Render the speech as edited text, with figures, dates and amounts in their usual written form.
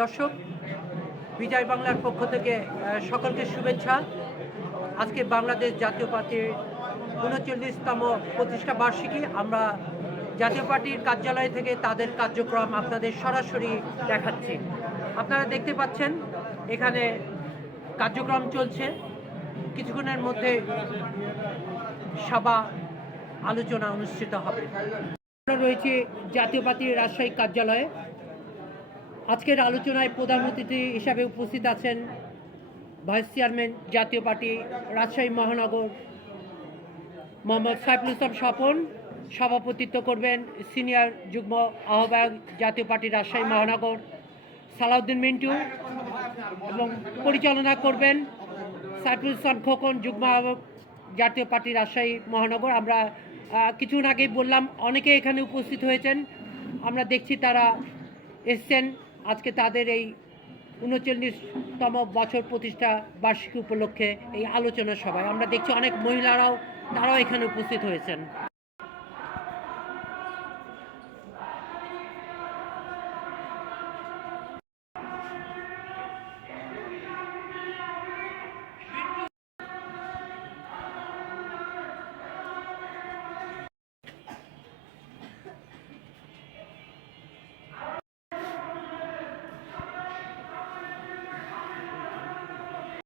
দর্শক, বিজয় বাংলার পক্ষ থেকে সকলকে শুভেচ্ছা। আজকে বাংলাদেশ জাতীয় পার্টির ৩৯তম প্রতিষ্ঠা বার্ষিকী। আমরা জাতীয় পার্টির কার্যালয় থেকে তাদের কার্যক্রম আপনাদের সরাসরি দেখাচ্ছি। আপনারা দেখতে পাচ্ছেন এখানে কার্যক্রম চলছে। কিছুক্ষণের মধ্যে সভা আলোচনা অনুষ্ঠিত হবে। রয়েছে জাতীয় পার্টির রাজশাহী কার্যালয়ে। আজকের আলোচনায় প্রধান অতিথি হিসাবে উপস্থিত আছেন ভাইস চেয়ারম্যান জাতীয় পার্টি রাজশাহী মহানগর মোহাম্মদ সাইফুল ইসলাম স্বপন। সভাপতিত্ব করবেন সিনিয়র যুগ্ম আহ্বায়ক জাতীয় পার্টি রাজশাহী মহানগর সালাউদ্দিন মিন্টু, এবং পরিচালনা করবেন সাইফুল ইসলাম খোকন, যুগ্ম আহ্বায়ক জাতীয় পার্টি রাজশাহী মহানগর। আমরা কিছুক্ষণ আগেই বললাম অনেকে এখানে উপস্থিত হয়েছেন। আমরা দেখছি তারা এসছেন আজকে তাদের এই ৩৯তম বছর প্রতিষ্ঠা বার্ষিকী উপলক্ষে এই আলোচনা সভায়। আমরা দেখছি অনেক মহিলারাও তারাও এখানে উপস্থিত হয়েছেন।